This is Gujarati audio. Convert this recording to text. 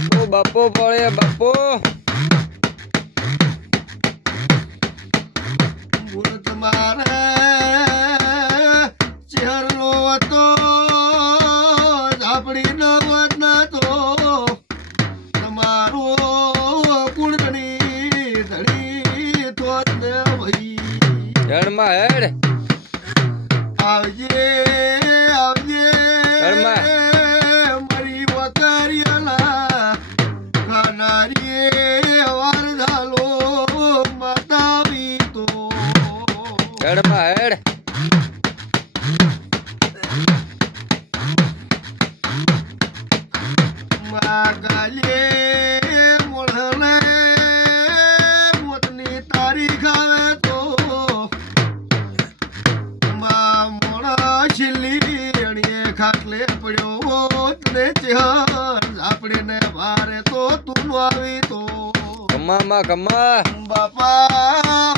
બાપુ બાપુ પડે બાપુ ગુણ તમારે ચહેરનો હતો ઝાપડી ન વધના તો તમારો કુંડની ધડી થોત ને ભાઈ જણમાં હેડ આવજે આવજે ઘરમાં. મારી વકરિયાલા ખાનારી વારધાલો માતાવી તો જણમાં હેડ માગાલે મોળલે મોતની તારીખ આવે તો મોણા છેલ્લી અણીએ ખાટલે પડ્યો તને ચહેર આપણે ને વારે તો તું આવી તો કમામાં કમા બાપા